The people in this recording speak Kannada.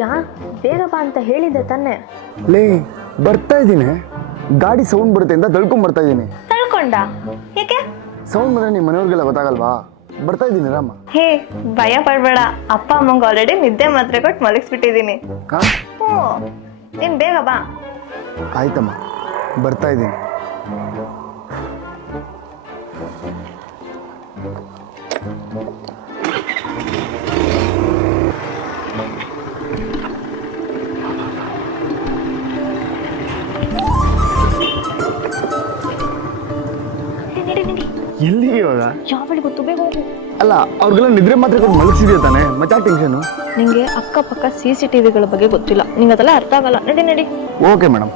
ಎಲ್ಲಿದ್ಯಾ? ಬೇಗ ಬಾ ಅಂತ ಹೇಳಿದ್ದೆ ತಾನೆ. ಲೇ ಬರ್ತಾ ಇದ್ದೀನಿ, ಗಾಡಿ ಸೌಂಡ್ ಬರುತ್ತೆ ಅಂತ ತಳ್ಕೊಂಡ್ ಬರ್ತಾ ಇದ್ದೀನಿ. ತಳ್ಕೊಂಡ? ಏಕೆ? ಸೌಂಡ್ ಬಂದ್ರೆ ನಿಮ್ಮ ಮನೆಯವ್ರಿಗೆಲ್ಲ ಗೊತ್ತಾಗಲ್ವಾ? ಬರ್ತಾ ಇದ್ದೀನಿ ರಾಮ. ಹೇ ಭಯ ಪಡ್ಬೇಡ, ಅಪ್ಪ ಅಮ್ಮಂಗೆ ಆಲ್ರೆಡಿ ನಿದ್ದೆ ಮಾತ್ರೆ ಕೊಟ್ಟು ಮಲಗಿಸ್ಬಿಟ್ಟಿದ್ದೀನಿ. ಹ್ಞೂ, ನೀನ್ ಬೇಗ ಬಾ. ಆಯ್ತಮ್ಮ, ಬರ್ತಾ ಇದ್ದೀನಿ. ಎಲ್ಲಿ ಇವಾಗ? ಯಾವಳಿ ಗೊತ್ತು, ಬೇಗ ಹೋಗು. ಅಲ್ಲ, ಅವ್ರಿಗೆಲ್ಲ ನಿದ್ರೆ ಮಾತ್ರ ಕೊಟ್ಟು ಮಲಗಿಸಿದ್ಯಾ ತಾನೆ, ಮತ್ತೆ ಟೆನ್ಷನ್? ನಿಂಗೆ ಅಕ್ಕಪಕ್ಕ CCTVಗಳ ಬಗ್ಗೆ ಗೊತ್ತಿಲ್ಲ, ನಿಂಗೆ ಅದೆಲ್ಲ ಅರ್ಥ ಆಗಲ್ಲ. ನಡಿ ನಡಿ. Okay madam.